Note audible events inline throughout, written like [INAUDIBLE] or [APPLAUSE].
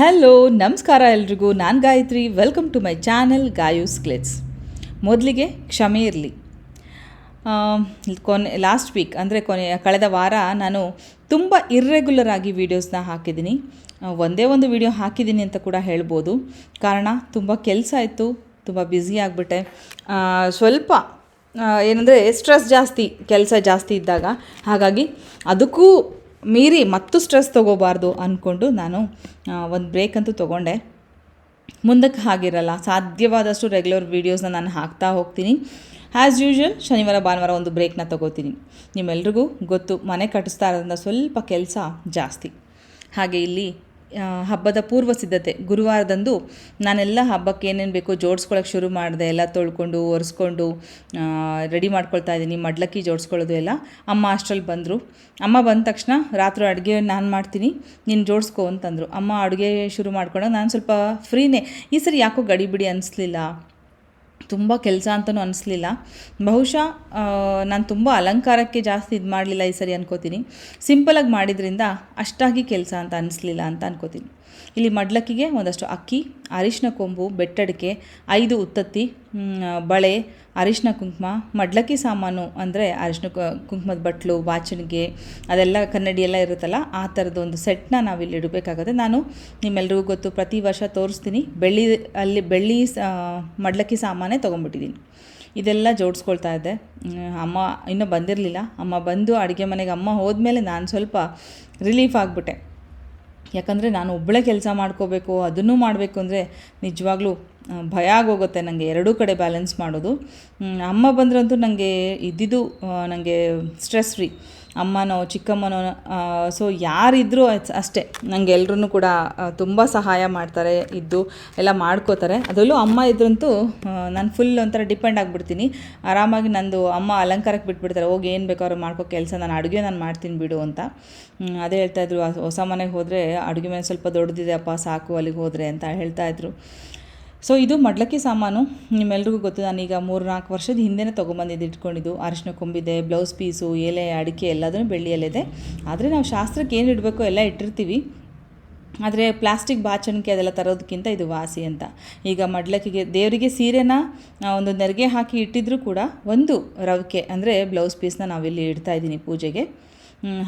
Hello ನಮಸ್ಕಾರ ಎಲ್ರಿಗೂ. ನಾನು Gayatri. Welcome to my channel ಗಾಯೂಸ್ ಕ್ಲಿಟ್ಸ್ ಮೊದಲಿಗೆ ಕ್ಷಮೆ ಇರಲಿ. ಕೊನೆ ಲಾಸ್ಟ್ ವೀಕ್ ಅಂದರೆ ಕೊನೆ, ಕಳೆದ ವಾರ ನಾನು ತುಂಬ ಇರ್ರೆಗ್ಯುಲರ್ ಆಗಿ ವೀಡಿಯೋಸ್ನ ಹಾಕಿದ್ದೀನಿ. ಒಂದೇ ಒಂದು ವಿಡಿಯೋ ಹಾಕಿದ್ದೀನಿ ಅಂತ ಕೂಡ ಹೇಳ್ಬೋದು. ಕಾರಣ ತುಂಬ ಕೆಲಸ ಇತ್ತು ತುಂಬ ಬ್ಯುಸಿ ಆಗಿಬಿಟ್ಟೆ. ಸ್ವಲ್ಪ ಏನಂದರೆ ಸ್ಟ್ರೆಸ್ ಜಾಸ್ತಿ, ಕೆಲಸ ಜಾಸ್ತಿ ಇದ್ದಾಗ. ಹಾಗಾಗಿ ಅದಕ್ಕೂ ಮೀರಿ ಮತ್ತು ಸ್ಟ್ರೆಸ್ ತೊಗೋಬಾರ್ದು ಅಂದ್ಕೊಂಡು ನಾನು ಒಂದು ಬ್ರೇಕ್ ಅಂತೂ ತೊಗೊಂಡೆ. ಮುಂದಕ್ಕೆ ಹಾಗಿರಲ್ಲ, ಸಾಧ್ಯವಾದಷ್ಟು ರೆಗ್ಯುಲರ್ ವೀಡಿಯೋಸ್ನ ನಾನು ಹಾಕ್ತಾ ಹೋಗ್ತೀನಿ. ಆ್ಯಸ್ ಯೂಶ್ವಲ್ ಶನಿವಾರ, ಭಾನುವಾರ ಒಂದು ಬ್ರೇಕ್ನ ತೊಗೋತೀನಿ. ನಿಮ್ಮೆಲ್ರಿಗೂ ಗೊತ್ತು, ಮನೆ ಕಟ್ಟಿಸ್ತಾ ಇರೋದ್ರಿಂದ ಸ್ವಲ್ಪ ಕೆಲಸ ಜಾಸ್ತಿ. ಹಾಗೆ ಇಲ್ಲಿ ಹಬ್ಬದ ಪೂರ್ವ ಸಿದ್ಧತೆ. ಗುರುವಾರದಂದು ನಾನೆಲ್ಲ ಹಬ್ಬಕ್ಕೆ ಏನೇನು ಬೇಕೋ ಜೋಡಿಸ್ಕೊಳ್ಳೋಕೆ ಶುರು ಮಾಡಿದೆ, ಎಲ್ಲ ತೊಳ್ಕೊಂಡು, ಒರೆಸ್ಕೊಂಡು ರೆಡಿ ಮಾಡ್ಕೊಳ್ತಾ ಇದ್ದೀನಿ, ಮಡ್ಲಕ್ಕಿ ಜೋಡಿಸ್ಕೊಳ್ಳೋದು ಎಲ್ಲ. ಅಮ್ಮ ಅಷ್ಟರಲ್ಲಿ ಬಂದರು. ಅಮ್ಮ ಬಂದ ತಕ್ಷಣ ರಾತ್ರಿ ಅಡುಗೆ ನಾನು ಮಾಡ್ತೀನಿ, ನೀನು ಜೋಡಿಸ್ಕೊ ಅಂತಂದರು. ಅಮ್ಮ ಅಡುಗೆ ಶುರು ಮಾಡ್ಕೊಂಡು ನಾನು ಸ್ವಲ್ಪ ಫ್ರೀನೇ. ಈ ಸರಿ ಯಾಕೋ ಗಡಿಬಿಡಿ ಅನಿಸ್ಲಿಲ್ಲ. ತುಂಬ ಕೆಲಸ ಅಂತಲೂ ಅನಿಸ್ಲಿಲ್ಲ. ಬಹುಶಃ ನಾನು ತುಂಬ ಅಲಂಕಾರಕ್ಕೆ ಜಾಸ್ತಿ ಇದು ಮಾಡಲಿಲ್ಲ ಈ ಸರಿ ಅನ್ಕೋತೀನಿ. ಸಿಂಪಲಾಗಿ ಮಾಡಿದ್ರಿಂದ ಅಷ್ಟಾಗಿ ಕೆಲಸ ಅಂತ ಅನಿಸ್ಲಿಲ್ಲ ಅಂತ ಅನ್ಕೋತೀನಿ. ಇಲ್ಲಿ ಮಡ್ಲಕ್ಕಿಗೆ ಒಂದಷ್ಟು ಅಕ್ಕಿ, ಅರಿಶಿನ ಕೊಂಬು, ಬೆಟ್ಟಡಿಕೆ, ಐದು ಉತ್ತತ್ತಿ ಬಳೆ, ಅರಿಶಿನ ಕುಂಕುಮ, ಮಡ್ಲಕ್ಕಿ ಸಾಮಾನು ಅಂದರೆ ಅರಿಶಿನ ಕುಂಕುಮದ ಬಟ್ಲು, ವಾಚನಿಗೆ ಅದೆಲ್ಲ ಕನ್ನಡಿ ಎಲ್ಲ ಇರುತ್ತಲ್ಲ, ಆ ಥರದ ಒಂದು ಸೆಟ್ನ ನಾವಿಲ್ಲಿ ಇಡಬೇಕಾಗುತ್ತೆ. ನಾನು ನಿಮ್ಮೆಲ್ರಿಗೂ ಗೊತ್ತು ಪ್ರತಿ ವರ್ಷ ತೋರಿಸ್ತೀನಿ. ಬೆಳ್ಳಿ, ಅಲ್ಲಿ ಬೆಳ್ಳಿ ಮಡ್ಲಕ್ಕಿ ಸಾಮಾನೇ ತೊಗೊಂಡ್ಬಿಟ್ಟಿದ್ದೀನಿ ಇದೆಲ್ಲ ಜೋಡಿಸ್ಕೊಳ್ತಾ ಇದ್ದೆ. ಅಮ್ಮ ಇನ್ನೂ ಬಂದಿರಲಿಲ್ಲ. ಅಮ್ಮ ಬಂದು ಅಡುಗೆ ಮನೆಗೆ ಅಮ್ಮ ಹೋದ್ಮೇಲೆ ನಾನು ಸ್ವಲ್ಪ ರಿಲೀಫ್ ಆಗಿಬಿಟ್ಟೆ. ಯಾಕಂದರೆ ನಾನು ಒಬ್ಬಳೇ ಕೆಲಸ ಮಾಡ್ಕೋಬೇಕು, ಅದನ್ನೂ ಮಾಡಬೇಕು ಅಂದರೆ ನಿಜವಾಗ್ಲೂ ಭಯ ಆಗೋಗುತ್ತೆ ನನಗೆ ಎರಡೂ ಕಡೆ ಬ್ಯಾಲೆನ್ಸ್ ಮಾಡೋದು. ಅಮ್ಮ ಬಂದ್ರಂತೂ ನನಗೆ ಇದ್ದಿದ್ದು ನನಗೆ ಸ್ಟ್ರೆಸ್ ಫ್ರೀ ಅಮ್ಮನೋ, ಚಿಕ್ಕಮ್ಮನೋ ಸೊ ಯಾರಿದ್ದರೂ ಅಷ್ಟೇ. ನಂಗೆ ಎಲ್ಲರೂ ಕೂಡ ತುಂಬ ಸಹಾಯ ಮಾಡ್ತಾರೆ, ಇದ್ದು ಎಲ್ಲ ಮಾಡ್ಕೋತಾರೆ. ಅದರಲ್ಲೂ ಅಮ್ಮ ಇದ್ರಂತೂ ನಾನು ಫುಲ್ ಒಂಥರ ಡಿಪೆಂಡ್ ಆಗಿಬಿಡ್ತೀನಿ. ಆರಾಮಾಗಿ ನಂದು ಅಮ್ಮ ಅಲಂಕಾರಕ್ಕೆ ಬಿಟ್ಬಿಡ್ತಾರೆ. ಹೋಗಿ ಏನು ಬೇಕಾದ್ರೂ ಮಾಡ್ಕೋ ಕೆಲಸ, ನಾನು ಅಡುಗೆ ನಾನು ಮಾಡ್ತೀನಿ ಬಿಡು ಅಂತ. ಅದೇ ಹೇಳ್ತಾಯಿದ್ರು ಹೊಸ ಮನೆಗೆ ಹೋದರೆ ಅಡುಗೆ ಮನೆ ಸ್ವಲ್ಪ ದೊಡ್ಡದಿದೆ, ಅಪ್ಪ ಸಾಕು ಅಲ್ಲಿಗೆ ಹೋದರೆ ಅಂತ ಹೇಳ್ತಾಯಿದ್ರು ಸೊ ಇದು ಮಡ್ಲಕ್ಕಿ ಸಾಮಾನು. ನಿಮ್ಮೆಲ್ರಿಗೂ ಗೊತ್ತು, ನಾನೀಗ ಮೂರು ನಾಲ್ಕು ವರ್ಷದ ಹಿಂದೆನೇ ತೊಗೊಂಬಂದಿದ್ದು ಇಟ್ಕೊಂಡಿದ್ದು. ಅರಿಶಿನ ಕೊಂಬಿದೆ ಬ್ಲೌಸ್ ಪೀಸು ಎಲೆ, ಅಡಿಕೆ ಎಲ್ಲದೂ ಬೆಳ್ಳಿಯಲ್ಲಿದೆ. ಆದರೆ ನಾವು ಶಾಸ್ತ್ರಕ್ಕೆ ಏನು ಇಡಬೇಕು ಎಲ್ಲ ಇಟ್ಟಿರ್ತೀವಿ. ಆದರೆ ಪ್ಲಾಸ್ಟಿಕ್ ಬಾಚಣಿಕೆ ಅದೆಲ್ಲ ತರೋದಕ್ಕಿಂತ ಇದು ವಾಸಿ ಅಂತ. ಈಗ ಮಡ್ಲಕ್ಕಿಗೆ ದೇವರಿಗೆ ಸೀರೆನ ಒಂದು ನೆರಿಗೆ ಹಾಕಿ ಇಟ್ಟಿದ್ರೂ ಕೂಡ ಒಂದು ರವಿಕೆ ಅಂದರೆ ಬ್ಲೌಸ್ ಪೀಸ್ನ ನಾವಿಲ್ಲಿ ಇಡ್ತಾ ಇದ್ದೀನಿ ಪೂಜೆಗೆ.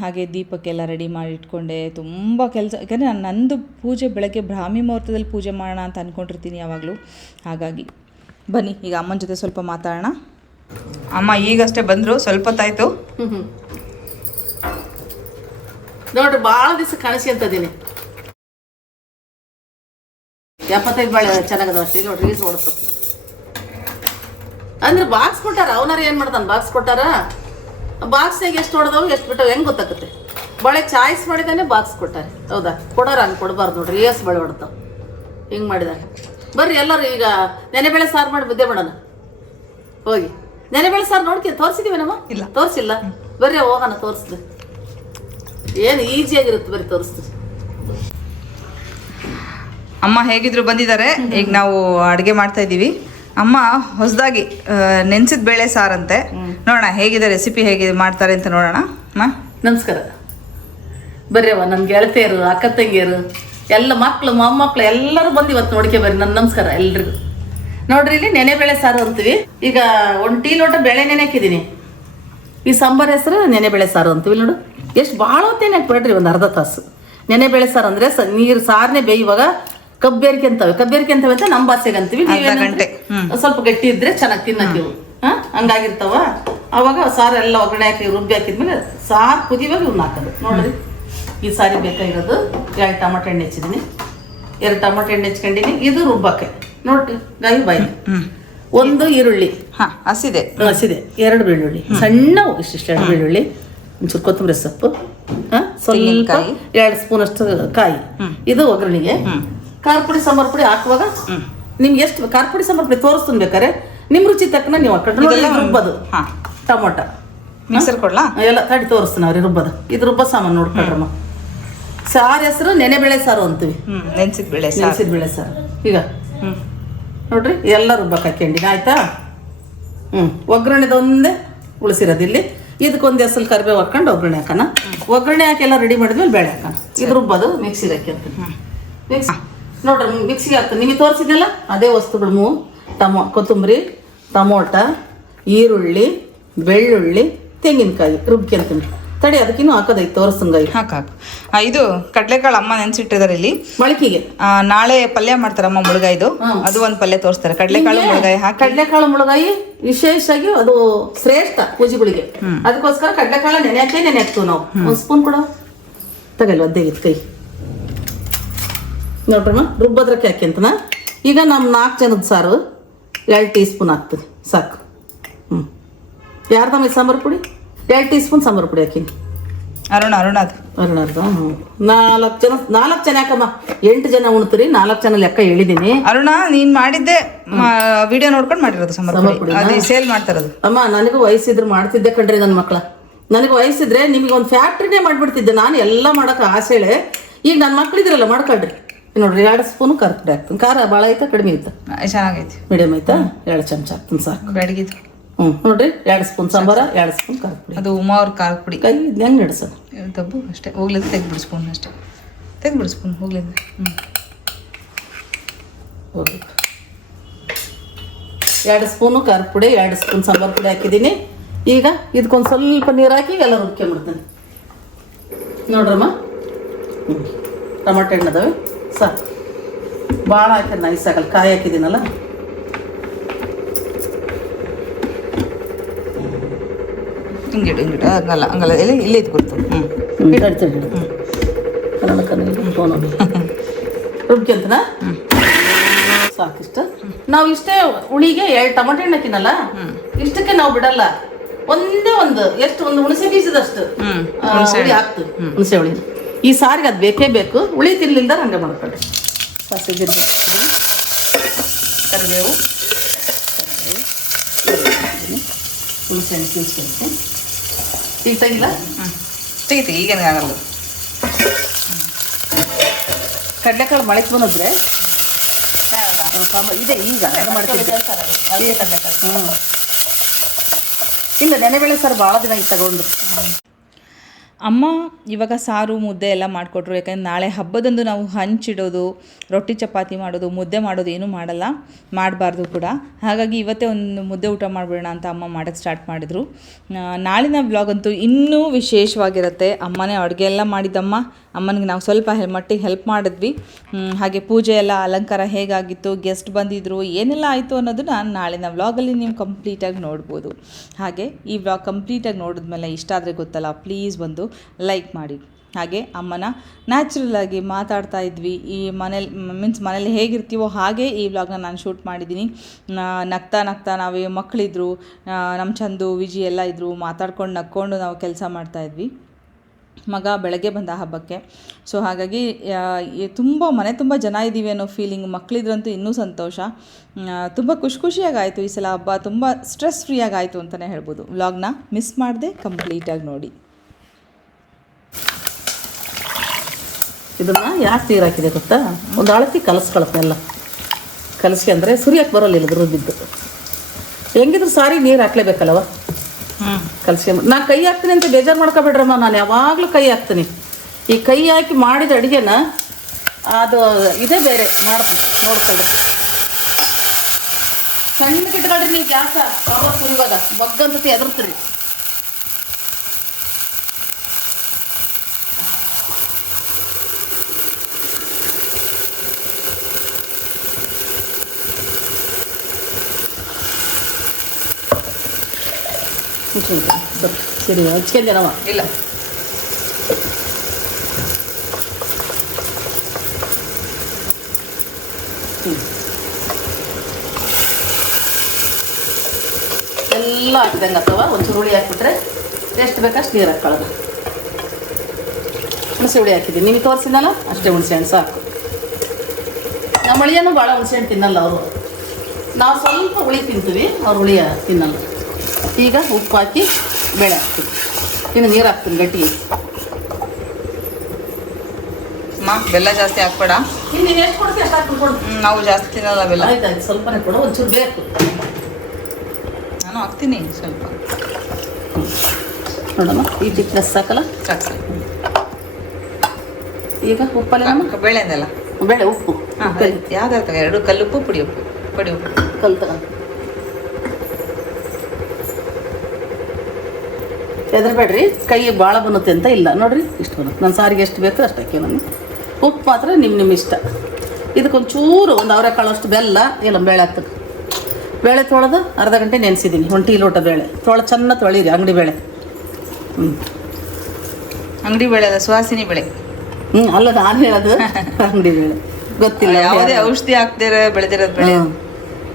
ಹಾಗೆ ದೀಪಕ್ಕೆಲ್ಲ ರೆಡಿ ಮಾಡಿ ಇಟ್ಕೊಂಡೆ ತುಂಬ ಕೆಲಸ ಯಾಕಂದರೆ ನಾನು ನಂದು ಪೂಜೆ ಬೆಳಗ್ಗೆ ಬ್ರಾಹ್ಮಿ ಮುಹೂರ್ತದಲ್ಲಿ ಪೂಜೆ ಮಾಡೋಣ ಅಂತ ಅಂದ್ಕೊಂಡಿರ್ತೀನಿ ಯಾವಾಗಲೂ. ಹಾಗಾಗಿ ಬನ್ನಿ, ಈಗ ಅಮ್ಮನ ಜೊತೆ ಸ್ವಲ್ಪ ಮಾತಾಡೋಣ. ಅಮ್ಮ ಈಗಷ್ಟೇ ಬಂದರು, ಸ್ವಲ್ಪ ಹೊತ್ತಾಯ್ತು. ನೋಡ್ರಿ ಭಾಳ ದಿವಸ ಕಾಣಿಸ್ಕೊಂತದೀನಿ ಎಪ್ಪತ್ತೈದು ಬಾಳೆ ಚೆನ್ನಾಗದ ಅಷ್ಟೇ. ನೋಡ್ರಿ ರೀಲ್ಸ್ ಅಂದ್ರೆ ಬಾಕ್ಸ್ ಕೊಟ್ಟಾರ? ಅವನಾರ ಏನು ಮಾಡ್ತಾನೆ? ಬಾಕ್ಸ್ ಕೊಟ್ಟಾರ? ಬಾಕ್ಸ್ನಾಗ ಎಷ್ಟು ಹೊಡೆದವು ಎಷ್ಟು ಬಿಟ್ಟವು ಹೆಂಗೆ ಗೊತ್ತಾಗುತ್ತೆ ಬಳೆ ಚಾಯ್ಸ್ ಮಾಡಿದಾನೆ ಬಾಕ್ಸ್ ಕೊಟ್ಟಾರೆ. ಹೌದಾ? ಕೊಡೋರ ಹಂಗೆ ಕೊಡಬಾರ್ದು ನೋಡ್ರಿ ಎಸ್ ಬಳೆ ಹೊಡ್ತಾವ. ಹಿಂಗೆ ಮಾಡಿದಾರೆ? ಬರ್ರಿ ಎಲ್ಲರೂ ಈಗ ನೆನೆಬೇಳೆ ಸಾರು ಮಾಡಿ ಮುದ್ದೆ ಮಾಡೋಣ. ಹೋಗಿ. ನೆನೆಬೇಳೆ ಸಾರು ನೋಡ್ಕಿ ತೋರಿಸಿದೀವಿ ನಮ್ಮ ಇಲ್ಲ. ತೋರಿಸಿಲ್ಲ? ಬರ್ರಿ ಹೋಗೋಣ ತೋರಿಸ್ದು ಏನು ಈಸಿಯಾಗಿರುತ್ತೆ ಬರೀ ತೋರಿಸ್ತೀವಿ ಅಮ್ಮ ಹೇಗಿದ್ರು ಬಂದಿದ್ದಾರೆ? ಈಗ ನಾವು ಅಡುಗೆ ಮಾಡ್ತಾ ಇದ್ದೀವಿ. ಅಮ್ಮ ಹೊಸದಾಗಿ ನೆನೆಸಿದ ಬೇಳೆ ಸಾರಂತೆ. ನೋಡೋಣ, ಹೇಗಿದೆ ರೆಸಿಪಿ ಹೇಗಿದೆ ಮಾಡ್ತಾರೆ ಅಂತ ನೋಡೋಣ. ಅಮ್ಮ? ನಮಸ್ಕಾರ. ಬರ್ರಿ ಅವ ನಮ್ಮ ಗೆಳತಿಯರು ಅಕ್ಕ ತಂಗಿಯರು, ಎಲ್ಲ ಮಕ್ಕಳು ಮೊಮ್ಮಕ್ಕಳು ಎಲ್ಲರೂ ಬಂದು ಇವತ್ತು ನೋಡ್ಕೆ ಬರ್ರಿ ನನ್ನ ನಮಸ್ಕಾರ ಎಲ್ರಿಗೂ. ನೋಡ್ರಿ, ಇಲ್ಲಿ ನೆನೆ ಬೇಳೆ ಸಾರು ಅಂತೀವಿ. ಈಗ ಒಂದು ಟೀ ಲೋಟ ಬೇಳೆ ನೆನೆ ಹಾಕಿದ್ದೀನಿ ಈ ಸಾಂಬಾರ್ ಹೆಸರು ನೆನೆ ಬೇಳೆ ಸಾರು ಅಂತೀವಿ ನೋಡು. ಎಷ್ಟು ಭಾಳ ಹೊತ್ತೇನೆ ಹಾಕ್ಬೇಡ್ರಿ ಒಂದು ಅರ್ಧ ತಾಸು. ನೆನೆ ಬೇಳೆ ಸಾರು ಅಂದರೆ ಸ ನೀರು ಸಾರನೆ ಬೇಯುವಾಗ ಕಬ್ಬೇರಿಕೆ ಅಂತವೆ. ಕಬ್ಬೇರಿಕೆ ಅಂತವೆ ಅಂತ ನಮ್ಮ ಭಾಷೆಗೆ ಅಂತೀವಿ. ಗಂಟೆ. ಸ್ವಲ್ಪ ಗಟ್ಟಿ ಇದ್ರೆ ಚೆನ್ನಾಗಿ ತಿನ್ನಕ್ಕೆ ಇವು ಹಾಂ? ಹಂಗಾಗಿರ್ತಾವ. ಅವಾಗ ಸಾರು ಎಲ್ಲ ಒಗ್ಗರಣೆ ಹಾಕಿ ರುಬ್ಬಿ ಹಾಕಿದ್ಮೇಲೆ ಸಾರು ಕುದಿಯುವಾಗ ಇವ್ನ ಹಾಕೋದು. ನೋಡ್ರಿ. ಈ ಸಾರಿ ಬೇಕಾಗಿರೋದು ಎರಡು ಟಮಾಟೆ ಹಣ್ಣು ಹೆಚ್ಚಿದ್ದೀನಿ. ಎರಡು ಟಮಾಟೆ ಹಣ್ಣು ಹೆಚ್ಕೊಂಡಿನಿ ಇದು ರುಬ್ಬಕ್ಕೆ. ನೋಡ್ರಿ ಗಾಯಿ ಬಾಯಿ. ಒಂದು ಈರುಳ್ಳಿ. ಹಾ ಹಸಿದೆ. ಹಸಿದೆ. ಎರಡು ಬೆಳ್ಳುಳ್ಳಿ. ಸಣ್ಣ ಇಷ್ಟಿಷ್ಟು ಎರಡು ಬೆಳ್ಳುಳ್ಳಿ. ಒಂಚೂರು ಕೊತ್ತಂಬರಿ ಸೊಪ್ಪು. ಹಾಂ? ಸ್ವಲ್ಪ. ಎರಡು ಸ್ಪೂನ್ ಅಷ್ಟು ಕಾಯಿ ಇದು ಒಗ್ಗರಣೆಗೆ. ಖಾರ ಪುಡಿ ಸಾಂಬಾರು ಪುಡಿ ಹಾಕುವಾಗ ನಿಮ್ಗೆ ಎಷ್ಟು ಖಾರ ಪುಡಿ ಸಾಂಬಾರು ಪುಡಿ ತೋರಿಸ್ತೀನಿ ಬೇಕಾರೆ ನಿಮ್ಮ ರುಚಿ ತಕ್ಕನ ನೀವು ಹಾಕೊಂಡು ನೋಡಿ ಇದೆಲ್ಲ ರುಬ್ಬದು. ಹಾಂ. ಟೊಮೊಟ. ಮಿಕ್ಸರ್ ಕೊಡ್ಲಾ? ಎಲ್ಲ ತಡಿ ತೋರಿಸ್ತೀನಿ ಅವ್ರಿ ರುಬ್ಬದ. ಇದು ರುಬ್ಬ ಸಾಮಾನು ನೋಡ್ಕೊಳ್ರಮ್ಮ ಸಾರು ಹೆಸರು ನೆನೆಬೇಳೆ ಸಾರು ಅಂತೀವಿ. ನೆನ್ಸಿದ ಬೇಳೆ ಸಾರು. ನೆನೆಸಿದ ಬೇಳೆ ಸಾರು. ಈಗ ನೋಡ್ರಿ ಎಲ್ಲ ರುಬ್ಬಕ್ಕೆ ಹಾಕ್ಯಂಡಿನಿ ಆಯ್ತಾ? ಹ್ಞೂ ಒಗ್ಗರಣೆದೊಂದೇ ಉಳಿಸಿರೋದು ಇಲ್ಲಿ. ಇದಕ್ಕೊಂದು ಹೆಸರು ಕರಿಬೇವು ಹಾಕೊಂಡು ಒಗ್ಗರಣೆ ಹಾಕೋಣ. ಒಗ್ಗರಣೆ ಹಾಕಿ ಎಲ್ಲ ರೆಡಿ ಮಾಡಿದ್ಮೇಲೆ ಬೇಳೆ ಹಾಕೋಣ. ಇದು ರುಬ್ಬೋದು ಮಿಕ್ಸಿಗೆ ಹಾಕ್ಯಂತೀನಿ. ಮಿಕ್ಸ್ ನೋಡ್ರಿ ಮಿಕ್ಸಿಗೆ ಹಾಕ್ತೀನಿ. ನಿಮಗೆ ತೋರಿಸಿದ್ನಲ್ಲ? ಅದೇ ವಸ್ತುಗಳು ಮೂವು ಟಮೊ ಕೊತ್ತಂಬರಿ ಟಮೋಟ ಈರುಳ್ಳಿ ಬೆಳ್ಳುಳ್ಳಿ ತೆಂಗಿನಕಾಯಿ ರುಬ್ಕೊಂತೀನಿ ತಡಿ ಅದಕ್ಕಿನ್ನೂ ಹಾಕೋದೈತೆ ತೋರಿಸಂಗಾಯಿ ಹಾಕು ಹಾಕು. ಆ, ಇದು ಕಡಲೆಕಾಳು ಅಮ್ಮ ನೆನ್ಸಿಟ್ಟಿದ್ದಾರೆ ಇಲ್ಲಿ. ಮೊಳಕೆಗೆ. ಆ, ನಾಳೆ ಪಲ್ಯ ಮಾಡ್ತಾರಮ್ಮ ಮುಳುಗಾಯ್ದು. ಅದು ಒಂದು ಪಲ್ಯ ತೋರಿಸ್ತಾರೆ. ಕಡಲೆಕಾಳು ಮುಳುಗಾಯಿ ಹಾಕಿ. ಕಡಲೆಕಾಳು ಮುಳುಗಾಯಿ ವಿಶೇಷವಾಗಿ ಅದು ಶ್ರೇಷ್ಠ ಪೂಜೆಗಳಿಗೆ ಅದಕ್ಕೋಸ್ಕರ ಕಡಲೆಕಾಳು ನೆನೆಯಾಕೆ ನೆನೆ ಹಾಕ್ತೀವಿ ನಾವು ಒಂದು ಸ್ಪೂನ್ ಕೊಡು. ತಗಲ್ ಅದೇ ಕೈ. ನೋಡ್ರಮ್ಮ ರುಬ್ಬದ್ರಕ್ಕೆ ಹಾಕ್ಯಂತನ ಈಗ ನಮ್ಮ ನಾಲ್ಕು ಜನದ ಸಾರು ಎರಡು ಟೀ ಸ್ಪೂನ್ ಹಾಕ್ತೀನಿ ಸಾಕು ಹ್ಞೂ ಯಾರ್ದಮ್ಮ ಈ ಸಾಂಬಾರು ಪುಡಿ? ಎರಡು ಟೀ ಸ್ಪೂನ್ ಸಾಂಬಾರು ಪುಡಿ ಹಾಕಿನಿ ಅರುಣ ಅರುಣ ಅದು. ಅರ್ಣರ್ಧ ಹ್ಞೂ ನಾಲ್ಕು ಜನ ನಾಲ್ಕು ಜನ ಯಾಕಮ್ಮ? ಎಂಟು ಜನ ಉಣ್ತೀರಿ ನಾಲ್ಕು ಜನ ಲೆಕ್ಕ ಹೇಳಿದ್ದೀನಿ. ಅರುಣ ನೀನು ಮಾಡಿದ್ದೆ ವಿಡಿಯೋ ನೋಡ್ಕೊಂಡು ಮಾಡಿರೋದು ಸಾಂಬಾರು ಪುಡಿ. ಅದು ಸೇಲ್ ಮಾಡ್ತಾರದು. ಅಮ್ಮ ನನಗೂ ವಯಸ್ಸಿದ್ರೆ ಮಾಡ್ತಿದ್ದೆ ಕಣ್ರಿ ನನ್ನ ಮಕ್ಕಳ ನನಗೆ ವಯಸ್ಸಿದ್ರೆ ನಿಮಗೆ ಒಂದು ಫ್ಯಾಕ್ಟ್ರಿನೇ ಮಾಡಿಬಿಡ್ತಿದ್ದೆ. ನಾನು ಎಲ್ಲ ಮಾಡೋಕೆ ಆಸೆಳೆ ಈಗ ನನ್ನ ಮಕ್ಳಿದ್ರಲ್ಲ ಮಾಡ್ಕೊಳ್ರಿ. ನೋಡ್ರಿ ಎರಡು ಸ್ಪೂನು ಖಾರ ಪುಡಿ ಹಾಕ್ತೀನಿ ಖಾರ ಭಾಳ ಐತಾ ಕಡಿಮೆ ಐತಾ? ಚೆನ್ನಾಗೈತಿ. ಮೀಡಿಯಮ್ ಐತಾ? ಎರಡು ಚಮಚ ಹಾಕ್ತೀನಿ ಸಾಕು. ಬೆಳಗಿದ್ದು. ಹ್ಞೂ ನೋಡ್ರಿ ಎರಡು ಸ್ಪೂನ್ ಸಾಂಬಾರ ಎರಡು ಸ್ಪೂನ್ ಖಾರ ಪುಡಿ. ಅದು ಉಮಾ ಅವ್ರ ಖಾರದ ಪುಡಿ. ಕೈ ಇದು ಹೆಂಗೆ ನಡೆಸೋದು ತಬ್ಬು ಅಷ್ಟೇ. ಹೋಗ್ಲಿದ್ದು ತೆಗ್ದು ಸ್ಪೂನ್ ಅಷ್ಟೇ. ತೆಗ್ದು ಸ್ಪೂನ್ ಹೋಗ್ಲಿದ್ದು ಹ್ಞೂ ಹೋಗ್ಬೇಕು ಎರಡು ಸ್ಪೂನು ಖಾರ ಪುಡಿ ಎರಡು ಸ್ಪೂನ್ ಸಾಂಬಾರು ಪುಡಿ ಹಾಕಿದ್ದೀನಿ. ಈಗ ಇದಕ್ಕೊಂದು ಸ್ವಲ್ಪ ನೀರು ಹಾಕಿ ಎಲ್ಲ ರುಬ್ಕೊಂಬಿಡ್ತೀನಿ. ನೋಡ್ರಮ್ಮ? ಹ್ಞೂ ಟೊಮಟೆ ಹಣ್ಣು ಅದಾವೆ ಸಾಕು ಭಾಳ ಹಾಕಿದ್ರೆ ನೈಸ್ ಆಗಲ್ಲ ಕಾಯಿ ಹಾಕಿದ್ದೀನಲ್ಲ? ಹಿಂಗಿಡು ಹಿಂಗಿಡು ಹಂಗಲ್ಲ ಹಂಗಲ್ಲ. ಇಲ್ಲಿ ಇಲ್ಲಿ ಇದು ಗೊತ್ತು ಹ್ಞೂ ಹಿಡ್ತೀನಿ ಹಿಡಿದು ಕನ್ನಡ ಕನ್ನಡ ಫೋನ್ ರುಬ್ಕೊಂತನ ಸಾಕಿಷ್ಟ. ನಾವು ಇಷ್ಟೇ ಹುಳಿಗೆ ಎರಡು ಟಮಾಟೆ ಹಣ್ಣು ಹಾಕಿನಲ್ಲ ಇಷ್ಟಕ್ಕೆ ನಾವು ಬಿಡಲ್ಲ. ಒಂದೇ ಒಂದು ಎಷ್ಟು ಒಂದು ಹುಣಸೆ ಬೀಜದಷ್ಟು ಹುಳಿ ಹಾಕ್ತು ಹುಣಸೆ ಹುಳಿ. ಈ ಸಾರಿಗೆ ಅದು ಬೇಕೇ ಬೇಕು. ಹುಳಿ ತಿರ್ಲಿಲ್ದ ಹಂಗೆ ಮಾಡ್ಕೊಳ್ಳಿ. ಹಾಕ್ತೀನಿ. ಕರಿಬೇವು. ಕರಿಬೇವು, ಹುಣಸೆ ಹಣ್ಣು ಕಿವುಚ್ಕೊಂತೀನಿ ಈಗ ತೆಗಿಲ್ಲ ಹ್ಞೂ ತೆಗಿತೀವಿ ಈಗೇನು ಆಗಲ್ಲ. ಕಡಲೆಕಾಳು ಮಳೆಗೆ ಬಂದಿದ್ರೆ ಇದೆ ಈಗ ನೆನೆ ಮಾಡ್ತಿದ್ದೆ. ಹ್ಞೂ ಇಲ್ಲ ನೆನೆಬೇಳೆ ಸರ್ ಭಾಳ ದಿನ ಈಗ ತಗೊಂಡು. ಅಮ್ಮ ಇವಾಗ ಸಾರು, ಮುದ್ದೆ ಎಲ್ಲ ಮಾಡಿಕೊಟ್ರು. ಯಾಕಂದ್ರೆ ನಾಳೆ ಹಬ್ಬದಂದು ನಾವು ಹಂಚಿಡೋದು ರೊಟ್ಟಿ ಚಪಾತಿ ಮಾಡೋದು, ಮುದ್ದೆ ಮಾಡೋದು ಏನೂ ಮಾಡಲ್ಲ. ಮಾಡಬಾರ್ದು ಕೂಡ. ಹಾಗಾಗಿ ಇವತ್ತೇ ಒಂದು ಮುದ್ದೆ ಊಟ ಮಾಡಿಬಿಡೋಣ ಅಂತ ಅಮ್ಮ ಮಾಡೋಕ್ಕೆ ಸ್ಟಾರ್ಟ್ ಮಾಡಿದರು. ನಾಳಿನ ವ್ಲಾಗ್ ಅಂತೂ ಇನ್ನೂ ವಿಶೇಷವಾಗಿರುತ್ತೆ. ಅಮ್ಮನೇ ಅಡುಗೆ ಎಲ್ಲ ಮಾಡಿದ್ದಮ್ಮ. ಅಮ್ಮನಿಗೆ ನಾವು ಸ್ವಲ್ಪ ಮಟ್ಟಿಗೆ ಹೆಲ್ಪ್ ಮಾಡಿದ್ವಿ. ಹಾಗೆ ಪೂಜೆ ಎಲ್ಲ, ಅಲಂಕಾರ ಹೇಗಾಗಿತ್ತು ಗೆಸ್ಟ್ ಬಂದಿದ್ರು, ಏನೆಲ್ಲ ಆಯಿತು ಅನ್ನೋದನ್ನ ನಾಳಿನ ವ್ಲಾಗಲ್ಲಿ ನೀವು ಕಂಪ್ಲೀಟಾಗಿ ನೋಡ್ಬೋದು. ಹಾಗೆ ಈ ವ್ಲಾಗ್ ಕಂಪ್ಲೀಟಾಗಿ ನೋಡಿದ್ಮೇಲೆ ಇಷ್ಟ ಆದರೆ ಗೊತ್ತಲ್ಲ ಪ್ಲೀಸ್ ಬಂದು ಲೈಕ್ ಮಾಡಿ. ಹಾಗೆ ಅಮ್ಮನ ನ್ಯಾಚುರಲ್ ಆಗಿ ಮಾತಾಡ್ತಾ ಇದ್ವಿ. ಈ ಮನೇಲಿ ಮೀನ್ಸ್ ಮನೇಲಿ ಹೇಗಿರ್ತೀವೋ ಹಾಗೆ ಈ ವ್ಲಾಗ್ನ ನಾನು ಶೂಟ್ ಮಾಡಿದ್ದೀನಿ. ನಗ್ತಾ ನಗ್ತಾ ನಾವೇ ಮಕ್ಕಳಿದ್ರು ನಮ್ಮ ಚಂದು, ವಿಜಿ ಎಲ್ಲ ಇದ್ದರು ಮಾತಾಡ್ಕೊಂಡು ನಕ್ಕೊಂಡು ನಾವು ಕೆಲಸ ಮಾಡ್ತಾಯಿದ್ವಿ ಮಗ ಬೆಳಗ್ಗೆ ಬಂದ ಹಬ್ಬಕ್ಕೆ. ಸೊ ಹಾಗಾಗಿ ತುಂಬ, ಮನೆ ತುಂಬ ಜನ ಇದ್ದೀವಿ ಅನ್ನೋ ಫೀಲಿಂಗ್ ಮಕ್ಕಳಿದ್ರಂತೂ ಇನ್ನೂ ಸಂತೋಷ. ತುಂಬ ಖುಷಿ ಖುಷಿಯಾಗಿ ಆಯಿತು ಈ ಸಲ ಹಬ್ಬ. ತುಂಬ ಸ್ಟ್ರೆಸ್ ಫ್ರೀಯಾಗಿ ಆಯಿತು ಅಂತಲೇ ಹೇಳ್ಬೋದು. ವ್ಲಾಗ್ನ ಮಿಸ್ ಮಾಡದೆ ಕಂಪ್ಲೀಟಾಗಿ ನೋಡಿ. ಇದನ್ನ ಯಾಕೆ ನೀರು ಹಾಕಿದೆ ಗೊತ್ತಾ? ಒಂದು ಅಳತಿ ಕಲಸ್ಕೊಳತ್ತೆ ಎಲ್ಲ. ಕಲಸಿ ಅಂದರೆ ಸುರಿಯಕ್ಕೆ ಬರೋಲ್ಲ ಇಲ್ಲದ ರುಬ್ಬಿದ್ದು. ಹೆಂಗಿದ್ರು ಸಾರಿ ನೀರು ಹಾಕ್ಲೇಬೇಕಲ್ಲವ? ಕಲಸಿ ನಾ ಕೈ ಹಾಕ್ತೀನಿ ಅಂತ ಬೇಜಾರು ಮಾಡ್ಕೊಬೇಡ್ರಮ್ಮ ನಾನು ಯಾವಾಗಲೂ ಕೈ ಹಾಕ್ತೀನಿ. ಈ ಕೈ ಹಾಕಿ ಮಾಡಿದ ಅಡುಗೆನ ಅದು ಇದೇ ಬೇರೆ ಮಾಡ್ತೀನಿ. ನೋಡ್ಕೊಳ್ರಿ ಸಣ್ಣ ಇಟ್ಕೊಳ್ರಿ ನೀವು ಗ್ಯಾಸ ಬಗ್ಗಂತತಿ ಎದುರ್ತೀರಿ ಸರಿ ಹಚ್ಕೊಂಡೇನವ ಇಲ್ಲ. ಎಲ್ಲ ಹಾಕ್ದಂಗೆ ಅಥವಾ ಒಂಚೂರು ಹುಳಿ ಹಾಕ್ಬಿಟ್ರೆ ಎಷ್ಟು ಬೇಕಷ್ಟು ನೀರು ಹಾಕೊಳ್ಳೋದು ಹುಣಸೆ ಹುಳಿ ಹಾಕಿದ್ದೀನಿ. ನಿಮಗೆ ತೋರಿಸಿದ್ನಲ್ಲ? ಅಷ್ಟೇ ಹುಣಸೆ ಹಣ್ಣು, ಸಾಕು. ನಮ್ಮ ಹುಳಿಯನ್ನು ಭಾಳ ಹುಣಸೆ ಹಣ್ಣು ತಿನ್ನಲ್ಲ ಅವರು. ನಾವು ಸ್ವಲ್ಪ ಹುಳಿ ತಿಂತೀವಿ, ಅವ್ರು ಹುಳಿ ತಿನ್ನಲ್ಲ. ಈಗ ಉಪ್ಪು ಹಾಕಿ ಬೇಳೆ ಹಾಕ್ತೀವಿ ಇನ್ನು ನೀರು ಹಾಕ್ತೀನಿ ಗಟ್ಟಿಗೆ. ಮಾ ಬೆಲ್ಲ ಜಾಸ್ತಿ ಹಾಕ್ಬೇಡ. ನಾವು ಜಾಸ್ತಿ ತಿನ್ನಲ್ಲ ಬೆಲ್ಲ. ಸ್ವಲ್ಪನೇ ಕೊಡು ಒಂಚೂರು ಬೇಕು. ನಾನು ಹಾಕ್ತೀನಿ ಸ್ವಲ್ಪ. ನೋಡಮ್ಮ ಈ ಟಿಕ್ನೆಸ್ ಸಾಕಲ್ಲ ಸಾಕು. ಈಗ ಉಪ್ಪಲ್ಲ ನಮ್ಮ? ಬೇಳೆಂದೆಲ್ಲ ಬೇಳೆ ಉಪ್ಪು. ಹಾಂ ಎರಡು ಕಲ್ಲುಪ್ಪು ಪುಡಿ ಉಪ್ಪು. ಪುಡಿ ಉಪ್ಪು. ಕಲ್ ತಗೊಂಡು ಹೆದರ್ಬೇಡ್ರಿ. ಕೈ ಭಾಳ ಬನ್ನುತ್ತೆ ಅಂತ ಇಲ್ಲ. ನೋಡಿರಿ ಇಷ್ಟು ಬರುತ್ತೆ ನನ್ನ ಸಾರಿಗೆ ಎಷ್ಟು ಬೇಕೋ ಅಷ್ಟಕ್ಕೆ ಹಾಕಿ ನಾನು. ಉಪ್ಪು ಮಾತ್ರ ನಿಮ್ಮ ನಿಮ್ಮ ಇಷ್ಟ. ಇದಕ್ಕೊಂಚೂರು ಒಂದು ಅವರೆಕಾಳು ಅಷ್ಟು ಬೆಲ್ಲ ಇಲ್ಲ ಬೇಳೆ ಹಾಕ್ತದೆ ಬೇಳೆ ತೊಳೆದು ಅರ್ಧ ಗಂಟೆ ನೆನೆಸಿದ್ದೀನಿ ಒಂದು ಟೀ ಲೋಟ ಬೇಳೆ. ತೊಳೆ ಚೆನ್ನಾಗಿ ತೊಳೀರಿ ಅಂಗಡಿ ಬೇಳೆ. ಹ್ಞೂ ಅಂಗಡಿ ಬೇಳೆ ಅದ ಸುವಾಸಿನಿ ಬೆಳೆ. ಹ್ಞೂ ಅಲ್ಲ ನಾನು ಹೇಳೋದು ಅಂಗಡಿ ಬೇಳೆ. ಗೊತ್ತಿಲ್ಲ ಯಾವುದೇ ಔಷಧಿ ಹಾಕ್ದಿರ ಬೆಳೆದಿರೋದು ಬೆಳೆ.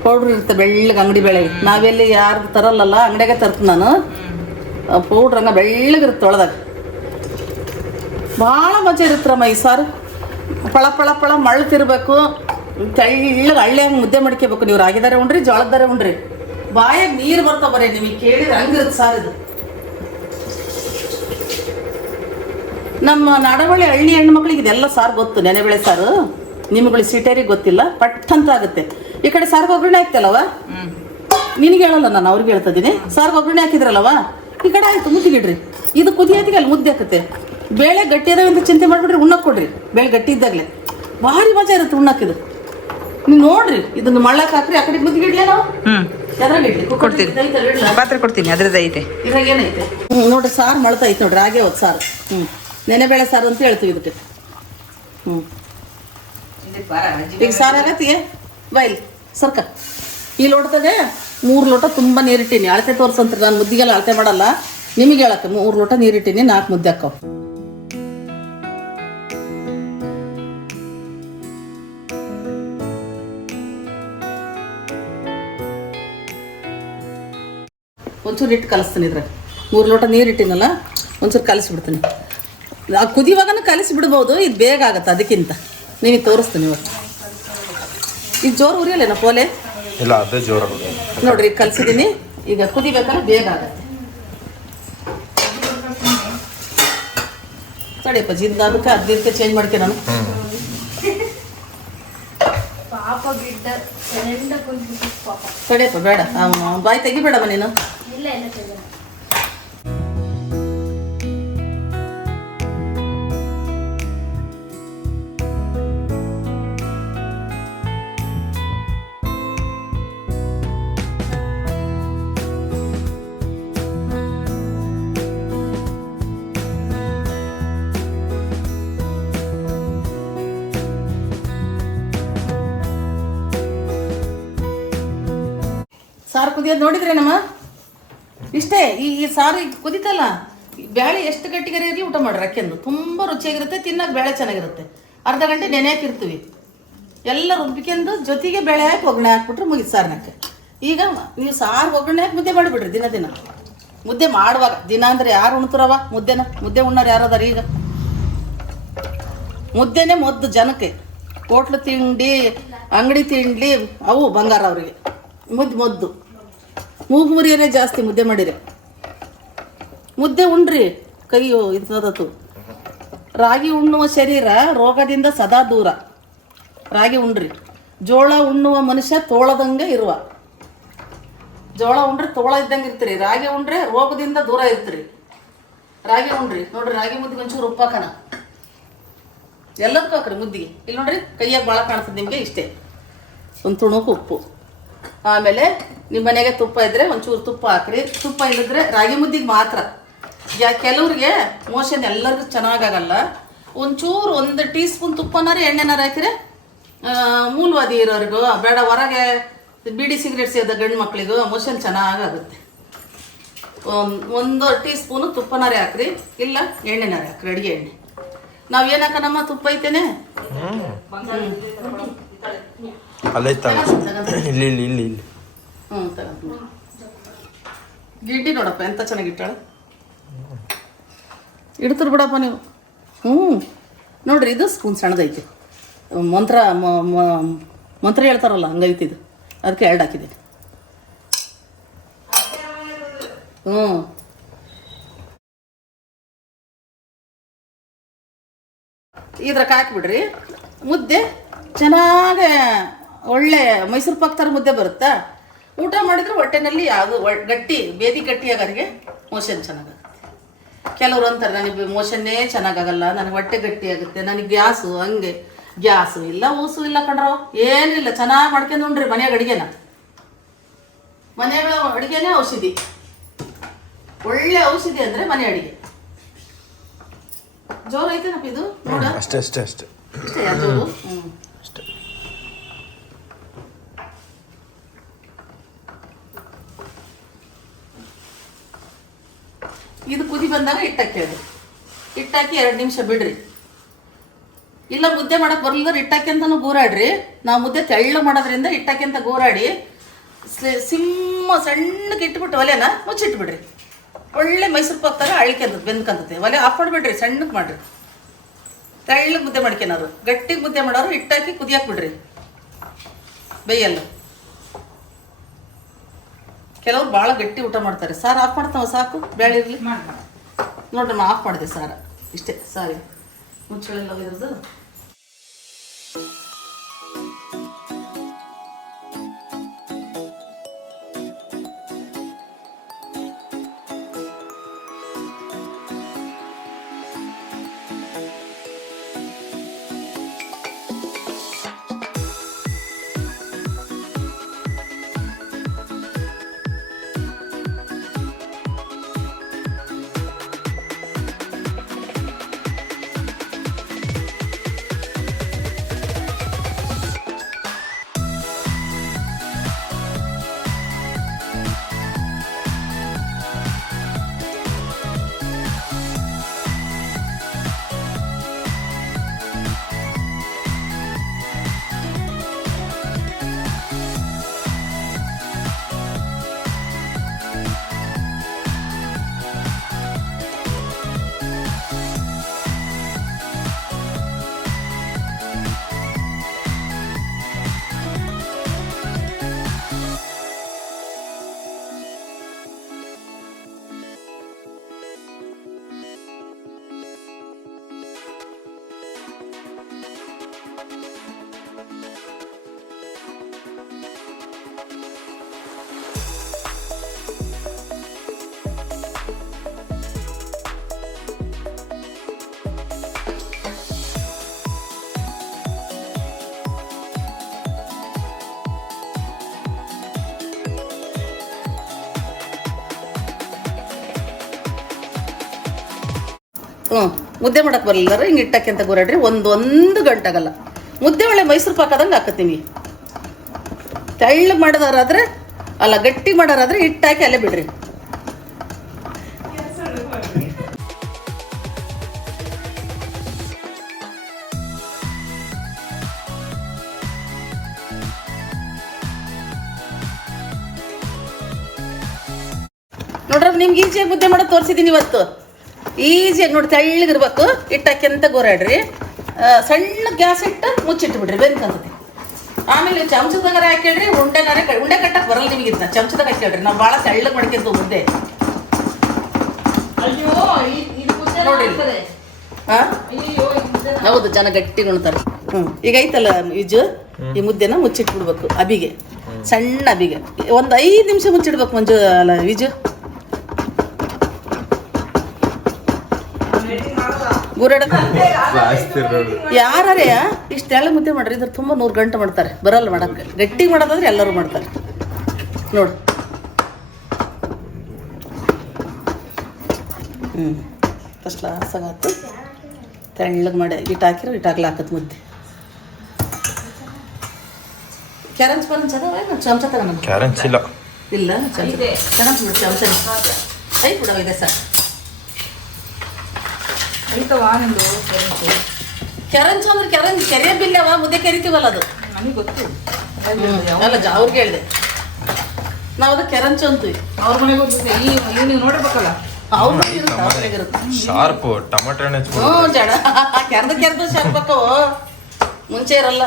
ಪೌಡ್ರ್ ಇರುತ್ತೆ ಬೆಳ್ಳಗೆ ಅಂಗಡಿ ಬೇಳೆ. ನಾವೆಲ್ಲಿ ಯಾರು ತರಲ್ಲಲ್ಲ ಅಂಗಡಿಯಾಗೆ ತರ್ತೀನಿ ನಾನು. ಪೌಡ್ರ್ ಹಂಗೆ ಬೆಳ್ಳಗಿರುತ್ತೆ ಒಳದಾಗ. ಭಾಳ ಮಜಾ ಇರುತ್ತಮ್ಮ ಈ ಸಾರು. ಪಳ ಪಳ ಪಳ ಮಳ್ತಿರ್ಬೇಕು. ತೆಳ್ಳಗೆ ಹಳ್ಳಿ ಹಂಗೆ ಮುದ್ದೆ ಮಾಡ್ಕೋಬೇಕು ನೀವು ರಾಗಿದಾರೆ ಉಂಡ್ರಿ ಜೋಳದಾರೆ ಉಂಡ್ರಿ. ಬಾಯಾಗ ನೀರು ಬರ್ತಾ ಬರೀ ನಿಮಗೆ ಕೇಳಿದ್ರೆ ಹಂಗಿರುತ್ತೆ ಸಾರ್ ಇದು. ನಮ್ಮ ನಾಡವಳ್ಳಿ ಹಳ್ಳಿ ಹೆಣ್ಮಕ್ಳಿಗೆ ಇದೆಲ್ಲ ಸಾರ್ ಗೊತ್ತು ನೆನೆಬೇಳೆ ಸಾರು. ನಿಮ್ಗಳು ಸಿಟೇರಿಗೆ ಗೊತ್ತಿಲ್ಲ ಪಟ್ ಅಂತ ಆಗುತ್ತೆ. ಈ ಕಡೆ ಸಾರ್ಗೆ ಒಗ್ಗರಣೆ ಹಾಕ್ತಲ್ಲವ ನಿನಗೆ ಹೇಳಲ್ಲ ನಾನು ಅವ್ರಿಗೆ ಹೇಳ್ತಿದ್ದೀನಿ ಸಾರ್ಗೆ ಒಗ್ಗರಣೆ ಹಾಕಿದ್ರಲ್ಲವ? ಈ ಕಡೆ ಆಯ್ತು ಮುದ್ದಿಗಿಡ್ರಿ ಇದು ಕುದಿಯತ್ತಿಗೆ ಅಲ್ಲಿ ಮುದ್ದೆ ಹಾಕುತ್ತೆ. ಬೇಳೆ ಗಟ್ಟಿ ಅದಾವೆ ಅಂತ ಚಿಂತೆ ಮಾಡ್ಬಿಡ್ರಿ ಉಣ್ಣಕ್ಕೆ ಕೊಡ್ರಿ. ಬೇಳೆ ಗಟ್ಟಿ ಇದ್ದಾಗಲೇ. ಭಾರಿ ಮಜಾ ಇರುತ್ತೆ ಉಣ್ಣಕ್ಕಿದು ನೀವು ನೋಡ್ರಿ ಇದನ್ನ ಮಳ್ಳಕ್ಕೆ ಹಾಕ್ರಿ ಆ ಕಡೆ ಮುದ್ದಿಗಿಡ್ಲೇ ನಾವು? ಇಡ್ಲಿ ಕೊಡ್ತೀನಿ. ಇಡ್ಲಾ ಪಾತ್ರೆ ಕೊಡ್ತೀನಿ ಅದ್ರದ್ದು ಐತೆ. ಇದ್ರಾಗ ಏನೈತೆ? ಹ್ಞೂ ನೋಡ್ರಿ ಸಾರು ಮಳ್ತಾ ಐತೆ ನೋಡ್ರಿ ಹಾಗೆ ಹೋದ್ ಸಾರು. ಹ್ಞೂ ನೆನೆಬೇಳೆ ಸಾರು ಅಂತ ಹೇಳ್ತೀವಿ ಇದಕ್ಕೆ. ಹ್ಞೂ ಈಗ ಸಾರು ಆಗತ್ತಿಗೆ? ಬೈಲಿ ಸರ್ಕ. ಇಲ್ಲಿ ಲೋಟದಾಗ ಮೂರು ಲೋಟ ತುಂಬ ನೀರಿಟ್ಟೀನಿ ಅಳತೆ ತೋರಿಸಂತ್ರಿ ನಾನು ಮುದ್ದಿಗೆಲ್ಲ ಅಳತೆ ಮಾಡಲ್ಲ. ನಿಮಗೆ ಹೇಳಕ್ಕೆ ಮೂರು ಲೋಟ ನೀರಿಟ್ಟೀನಿ ನಾಲ್ಕು ಮುದ್ದೆ ಹಾಕೋ. ಒಂಚೂರು ಇಟ್ಟು ಕಲಿಸ್ತೀನಿ ಇದ್ರಾಗ. ಮೂರು ಲೋಟ ನೀರು ಇಟ್ಟಿನಲ್ಲ, ಒಂಚೂರು ಕಲಿಸ್ಬಿಡ್ತೀನಿ. ಆ ಕುದಿಯುವಾಗನೂ ಕಲಿಸ್ಬಿಡ್ಬೋದು, ಇದು ಬೇಗ ಆಗುತ್ತೆ ಅದಕ್ಕಿಂತ. ನಿಮಗೆ ತೋರಿಸ್ತೀನಿ ಇವತ್ತು. ಇದು ಜೋರು ಉರಿಯಲ್ಲೇನ ಪೋಲೆ? ಇಲ್ಲ, ಅದೇ ಜೋರ ನೋಡ್ರಿ ಕಲ್ಸಿದ್ದೀನಿ ಈಗ ಕುದಿಬೇಕಾದ್ರೆ ಬೇಗ ಆಗತ್ತೆ. ತಡಿಯಪ್ಪ ಜಿಂದ ಅದಕ್ಕೆ ಅದಕ್ಕೆ ಚೇಂಜ್ ಮಾಡ್ತೀನಿ ನಾನು. ತಡಿಯಪ್ಪ ಬೇಡ. ಬಾಯಿ ತೆಗಿಬೇಡಮ್ಮ ನೀನು. ಕುದಿಯೋದು ನೋಡಿದ್ರೆ ನಮ್ಮ ಇಷ್ಟೇ, ಈ ಈ ಸಾರು ಕುದಿತಲ್ಲ ಬೇಳೆ ಎಷ್ಟು ಗಟ್ಟಿಗರೆ ಇರಲಿ ಊಟ ಮಾಡ್ರಿ ಅಕ್ಕಿಯನ್ನು. ತುಂಬ ರುಚಿಯಾಗಿರುತ್ತೆ, ತಿನ್ನೋಕೆ ಬೇಳೆ ಚೆನ್ನಾಗಿರುತ್ತೆ. ಅರ್ಧ ಗಂಟೆ ನೆನೆ ಹಾಕಿರ್ತೀವಿ. ಎಲ್ಲ ರುಬ್ಬಿಕೆಂದು ಜೊತೆಗೆ ಬೇಳೆ ಹಾಕಿ ಒಗ್ಗರಣೆ ಹಾಕ್ಬಿಟ್ರೆ ಮುಗಿದು ಸಾರ್ನಕ್ಕೆ. ಈಗ ನೀವು ಸಾರು ಒಗ್ಗರಣೆ ಹಾಕಿ ಮುದ್ದೆ ಮಾಡಿಬಿಡ್ರಿ ದಿನ ದಿನ. ಮುದ್ದೆ ಮಾಡುವಾಗ, ದಿನ ಅಂದರೆ ಯಾರು ಉಣ್ತಾರವ? ಮುದ್ದೆನ? ಮುದ್ದೆ ಉಣ್ಣಾರು ಯಾರದಾರ ಈಗ? ಮುದ್ದೆನೇ ಮೊದ್ದು ಜನಕ್ಕೆ. ಹೋಟ್ಲು ತಿಂಡಿ, ಅಂಗಡಿ ತಿಂಡಿ, ಅವು ಬಂಗಾರ ಅವರಿಗೆ. ಮುದ್ದು ಮೊದ್ದು. ಮೂಗು ಮುರಿಯರೇ ಜಾಸ್ತಿ ಮುದ್ದೆ ಮಾಡಿರಿ. ಮುದ್ದೆ ಉಣ್ರಿ, ಕೈಯು ಇದ್ದದತ್ತು ರಾಗಿ ಉಣ್ಣುವ ಶರೀರ ರೋಗದಿಂದ ಸದಾ ದೂರ. ರಾಗಿ ಉಣ್ರಿ. ಜೋಳ ಉಣ್ಣುವ ಮನುಷ್ಯ ತೋಳದಂಗೆ ಇರುವ. ಜೋಳ ಉಂಡ್ರೆ ತೋಳ ಇದ್ದಂಗೆ ಇರ್ತೀರಿ. ರಾಗಿ ಉಂಡ್ರೆ ರೋಗದಿಂದ ದೂರ ಇರ್ತೀರಿ. ರಾಗಿ ಉಂಡ್ರಿ ನೋಡ್ರಿ, ರಾಗಿ ಮುದ್ದಿಗೆ ಒಂಚೂರು ಉಪ್ಪಾಕನ ಎಲ್ಲದಕ್ಕೂ ಹಾಕ್ರಿ ಮುದ್ದಿಗೆ. ಇಲ್ಲಿ ನೋಡ್ರಿ ಕೈಯಾಗ ಭಾಳ ಕಾಣಿಸ್ತದೆ ನಿಮಗೆ ಇಷ್ಟೇ. ಒಂದು ತುಣುಕು ಉಪ್ಪು. ಆಮೇಲೆ ನಿಮ್ಮ ಮನೆಗೆ ತುಪ್ಪ ಇದ್ದರೆ ಒಂಚೂರು ತುಪ್ಪ ಹಾಕ್ರಿ. ತುಪ್ಪ ಇಲ್ಲದ್ರೆ ರಾಗಿ ಮುದ್ದಿಗೆ ಮಾತ್ರ. ಯಾ ಕೆಲವ್ರಿಗೆ ಮೋಷನ್ ಎಲ್ಲರಿಗೂ ಚೆನ್ನಾಗಾಗಲ್ಲ. ಒಂಚೂರು ಒಂದು ಟೀ ಸ್ಪೂನ್ ತುಪ್ಪನಾರು ಎಣ್ಣೆನಾರು ಹಾಕಿದ್ರೆ ಮೂಲವಾದಿ ಇರೋರಿಗೂ ಬೇಡ ಹೊರಗೆ ಬಿಡಿ ಸಿಗರೇಟ್ ಸೇದ ಗಂಡು ಮಕ್ಕಳಿಗೂ ಮೋಷನ್ ಚೆನ್ನಾಗಾಗುತ್ತೆ. ಒಂದ್- ಟೀ ಸ್ಪೂನು ತುಪ್ಪನಾರೇ ಹಾಕ್ರಿ. ಇಲ್ಲ ಎಣ್ಣೆನಾರೆ ಹಾಕ್ರಿ ಅಡುಗೆ ಎಣ್ಣೆ. ನಾವು ಏನು ಹಾಕನಮ್ಮ ತುಪ್ಪ ಐತೇನೆ? ಅಲ್ಲೇ ತಗೋ [COUGHS] ಇಲ್ಲಿ ಇಲ್ಲಿ ಇಲ್ಲಿ ಇಲ್ಲಿ. ಹ್ಞೂ ತಗೊಂಡು ಗಿಡ್ಡಿ ನೋಡಪ್ಪ ಎಂತ ಚೆನ್ನಾಗಿ ಇಟ್ಟಾಳೆ? ಇಡ್ತೀರಿ ಬಿಡಪ್ಪ ನೀವು. ಹ್ಞೂ ನೋಡ್ರಿ ಇದು ಸ್ಪೂನ್ ಸಣ್ಣದೈತಿ. ಮಂತ್ರ ಮಂತ್ರ ಹೇಳ್ತಾರಲ್ಲ ಹಂಗೈತಿ ಇದು. ಅದಕ್ಕೆ ಎರಡು ಹಾಕಿದ್ದೀನಿ. ಹ್ಞೂ ಇದ್ರಾಗ ಹಾಕ್ಬಿಡ್ರಿ. ಮುದ್ದೆ ಚೆನ್ನಾಗಿ ಒಳ್ಳೆ ಮೈಸೂರು ಪಾಕ್ ಥರ ಮುದ್ದೆ ಬರುತ್ತಾ? ಊಟ ಮಾಡಿದ್ರೆ ಹೊಟ್ಟೆನಲ್ಲಿ ಯಾವುದು ಗಟ್ಟಿ ಬೇದಿ ಗಟ್ಟಿಯಾಗೋರಿಗೆ ಮೋಷನ್ ಚೆನ್ನಾಗಾಗುತ್ತೆ. ಕೆಲವರು ಅಂತಾರೆ ನನಗೆ ಮೋಷನ್ನೇ ಚೆನ್ನಾಗಾಗಲ್ಲ ನನಗೆ ಹೊಟ್ಟೆ ಗಟ್ಟಿ ಆಗುತ್ತೆ ನನಗೆ ಗ್ಯಾಸು ಹಂಗೆ. ಗ್ಯಾಸು ಇಲ್ಲ ಊಸು ಇಲ್ಲ ಕಣ್ರೋ ಏನಿಲ್ಲ ಚೆನ್ನಾಗಿ ಮಾಡ್ಕೊಂಡು ಉಂಡ್ರಿ ಮನೆಯಾಗ ಅಡಿಗೆನ. ಮನೆಗಳ ಅಡಿಗೆನೇ ಔಷಧಿ. ಒಳ್ಳೆ ಔಷಧಿ ಅಂದ್ರೆ ಮನೆ ಅಡಿಗೆ. ಜೋರು ಐತೇನಪ್ಪ ಇದು? ನೋಡ. ಅಷ್ಟೇ ಅಷ್ಟೇ ಅಷ್ಟೇ. ಹ್ಞೂ ಇದು ಕುದಿ ಬಂದಾಗ ಹಿಟ್ಟಾಕಿ ಅದು. ಹಿಟ್ಟಾಕಿ ಎರಡು ನಿಮಿಷ ಬಿಡ್ರಿ. ಇಲ್ಲ ಮುದ್ದೆ ಮಾಡಕ್ ಬರಲಿಲ್ಲ ಇಟ್ಟಾಕಿ ಅಂತಾನು ಗೂರಾಡ್ರಿ. ನಾವು ಮುದ್ದೆ ತೆಳ್ಳು ಮಾಡೋದ್ರಿಂದ ಇಟ್ಟಾಕಿ ಅಂತ ಗೂರಾಡಿ ಸಿಮ್ಮ ಸಣ್ಣಕ್ಕೆ ಇಟ್ಬಿಟ್ಟು ಒಲೆನ ಮುಚ್ಚಿಟ್ಬಿಡ್ರಿ. ಒಳ್ಳೆ ಮೈಸೂರು ಪಾಕ್ ಥರ ಅಳಿಕೆಂದದ್ದು ಬೆಂದ್ಕಂತತೆ ಒಲೆ ಆಫ್ ಮಾಡ್ಬಿಡ್ರಿ ಸಣ್ಣಕ್ಕೆ ಮಾಡ್ರಿ. ತೆಳ್ಳಗೆ ಮುದ್ದೆ ಮಾಡ್ಕೊಳೋದು ಗಟ್ಟಿಗೆ ಮುದ್ದೆ ಮಾಡೋರು ಹಿಟ್ಟಾಕಿ ಕುದಿಯಾಕ್ಬಿಡ್ರಿ. ಬೇಯಲ್ಲ ಕೆಲವ್ರು ಭಾಳ ಗಟ್ಟಿ ಊಟ ಮಾಡ್ತಾರೆ. ಸಾರು ಆಫ್ ಮಾಡ್ತಾವ ಸಾಕು? ಬೇಳೆ ಇರಲಿ? ನೋಡ್ರಿ ಆಫ್ ಮಾಡಿದೆ ಸಾರ. ಇಷ್ಟೇ ಸಾರಿ. ಮುಚ್ಚಳೆಲ್ಲ ಇದ್ರದ್ದು ಮುದ್ದೆ ಮಾಡಕ್ಕೆ ಬರಲಿಲ್ಲ ಹಿಂಗೆ ಇಟ್ಟಕ್ಕೆ ಅಂತ ಗುರಾಡ್ರಿ. ಒಂದೊಂದು ಒಂದು ಗಂಟೆ ಆಗಲ್ಲ ಮುದ್ದೆ ಒಳ್ಳೆ ಮೈಸೂರು ಪಾಕ ಆದಂಗೆ ಹಾಕತ್ತೀನಿ ತೆಳ್ಳಗೆ ಮಾಡೋದಾರಾದ್ರೆ, ಅಲ್ಲ, ಗಟ್ಟಿ ಮಾಡೋರಾದ್ರೆ ಹಿಟ್ಟಾಕಿ ಅಲ್ಲೇ ಬಿಡ್ರಿ. ನೋಡ್ರಿ, ನಿಮ್ಗೆ ಈಚೆ ಮುದ್ದೆ ಮಾಡೋದು ತೋರಿಸಿದ್ದೀನಿ ಇವತ್ತು. ಈಸಿಯಾಗಿ ನೋಡಿ ತೆಳ್ಳಗಿರ್ಬೇಕು. ಇಟ್ಟಕ್ಕೆ ಅಂತ ಗೋರಾಡ್ರಿ ಸಣ್ಣ ಗ್ಯಾಸ್ ಇಟ್ಟು ಮುಚ್ಚಿಟ್ಟು ಬಿಡ್ರಿ ಬೆಂದ್ಕಂತದೆ ಆಮೇಲೆ ಚಮಚದಾಗ ಹಾಕೇಳ್ರಿ ಉಂಡೆನಾರೆ ಉಂಡೆ ಕಟ್ಟಕ್ಕೆ ಬರಲ್ಲ ನಿಮಗೆ ಇದನ್ನ ಚಮಚದಾಗ ಹಾಕೇಳ್ರಿ. ನಾವು ಭಾಳ ತೆಳ್ಳಗೆ ಮಾಡ್ಕೊಂತ ಮುದ್ದೆ ನೋಡಿ ಹಾ ಹೌದು ಜನ ಗಟ್ಟಿ ಉಣ್ತಾರೆ. ಹ್ಮ್. ಈಗ ಐತಲ್ಲ ಈಜು? ಈ ಮುದ್ದೆನ ಮುಚ್ಚಿಟ್ಬಿಡ್ಬೇಕು ಅಬಿಗೆ. ಸಣ್ಣ ಅಬಿಗೆ. ಒಂದ್ ಐದು ನಿಮಿಷ ಮುಚ್ಚಿಡ್ಬೇಕು ಮಂಜು ಅಲ್ಲ ಈಜು. ಗುರಡ ಯಾರೇ ಇಷ್ಟು ಎಳ್ಳು ಮುದ್ದೆ ಮಾಡ್ರಿ ಇದ್ರ ತುಂಬ ನೂರು ಗಂಟೆ ಮಾಡ್ತಾರೆ. ಬರಲ್ಲ ಮಾಡಕ್ಕೆ. ಗಟ್ಟಿ ಮಾಡೋದಾದ್ರೆ ಎಲ್ಲರೂ ಮಾಡ್ತಾರೆ. ನೋಡು. ಹ್ಞೂ ಫಸ್ಟ್ ಕ್ಲಾಸ್ ಆಗಾತು ತೆಳ್ಳಗೆ ಮಾಡಿ ಇಟ್ಟು ಹಾಕಿರೋ ಇಟ್ಟು ಹಾಕ್ಲಾಕತ್ ಮುದ್ದೆ. ಕ್ಯಾರಂಚ್ ಪರಂಚ್ ಅದಾವ ಚಮಚ ತಗ ನಾನು ಕ್ಯಾರೆನ್ಸ್ ಇಲ್ಲ. ಇಲ್ಲ ಚಮಚ. ತಗೊಂಡ್ ಚಮಚ ಐ ಬಿಡವ ಇದೆ ಸರ್. ಐತವಾ ನಿಂದು ಕೆರಂಚ ಅಂದ್ರೆ ಕೆರಂಚ್ ಕೆರೆ ಬಿಲ್ಲವ ಮುದ್ದೆ ಕೆರಿತೀವಲ್ಲ ಅದು. ನನಗೆ ಗೊತ್ತು. ಅಲ್ಲ ಜ ಅವ್ರಿಗೆ ಹೇಳಿದೆ. ನಾವು ಅದು ಕೆರೆಂಚು ಅಂತೀವಿ. ಅವ್ರ ಮನೆಗೆ ಹೋಗ್ತೀವಿ ಈ ನೀವು ನೋಡಿರ್ಬೇಕಲ್ಲ. ಅವ್ರ ಇರುತ್ತೆ ಇರುತ್ತೆ. ಶಾರ್ಪು ಟೊಮೆಟೊ ಹಣ್ಣು ಹ್ಞೂ ಜಡ. ಕೆರ್ದು ಕೆರ್ದು ಶಾರ್ಪಕ್ಕವು ಮುಂಚೆ ಇರಲ್ಲ.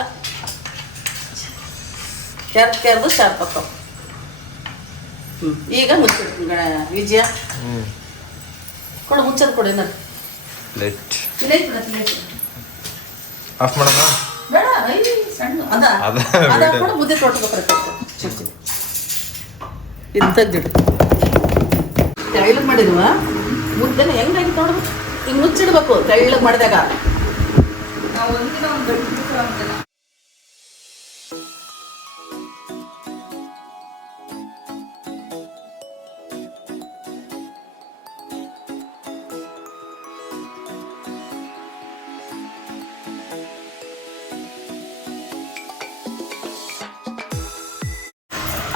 ಕೆರ್ದು ಕೆರ್ದು ಶಾರ್ಪ್ ಹ್ಞೂ ಈಗ ಮುಚ್ಚಿಡ್ತೀನಿ ವಿಜಯ. ಕೊಡ ಕೊಡಿ ಕೊಡು ಏನಾರು ಪ್ಲೇಟ್. ಪ್ಲೇಟ್ ಬಿಡ ಪ್ಲೇಟ್ ಆಫ್ ಮಾಡೋಣ ಬೇಡ ಐ ಸಣ್ಣ. ಅದ. ಕೂಡ ಮುದ್ದೆ ತೊಟ್ಬೇಕು ಚಿಡ್ತೀನಿ ಇದು ತೆಗ್ದಿಡು ತೆಳ್ಳಗೆ ಮಾಡಿರುವ ಮುದ್ದೆನ ಹೆಂಗಾಗಿ ನೋಡ್ಬೇಕು ಹಿಂಗ್ ಮುಚ್ಚಿಡ್ಬೇಕು ತೆಳ್ಳಗೆ ಮಾಡಿದಾಗ. ನಾವು ಒಂದಿನ ಒಂದು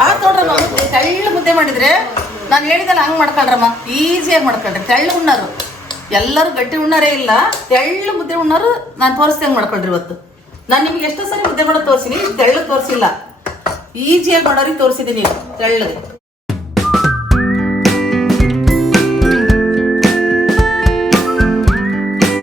ಆತ್ ನೋಡ್ರಮ್ಮ ತೆಳ್ಳ ಮುದ್ದೆ ಮಾಡಿದ್ರೆ ನಾನು ಹೇಳಿದಲ್ಲ ಹಂಗೆ ಮಾಡ್ಕೊಳ್ರಮ್ಮ ಈಸಿಯಾಗಿ ಮಾಡ್ಕೊಳ್ರಿ ತೆಳ್ಳು ಉಣ್ಣರು. ಎಲ್ಲರೂ ಗಟ್ಟಿ ಉಣ್ಣರೇ ಇಲ್ಲ. ತೆಳ್ಳು ಮುದ್ದೆ ಉಣ್ಣರು ನಾನು ತೋರಿಸ್ದಂಗೆ ಮಾಡ್ಕೊಳ್ರಿ ಇವತ್ತು. ನಾನು ನಿಮ್ಗೆ ಎಷ್ಟೋ ಸರಿ ಮುದ್ದೆ ಮಾಡೋದು ತೋರಿಸಿನಿ, ತೆಳ್ಳು ತೋರಿಸಿಲ್ಲ. ಈಸಿಯಾಗಿ ಮಾಡೋರಿಗೆ ತೋರಿಸಿದ್ದೀನಿ ತೆಳ್ಳಗೆ.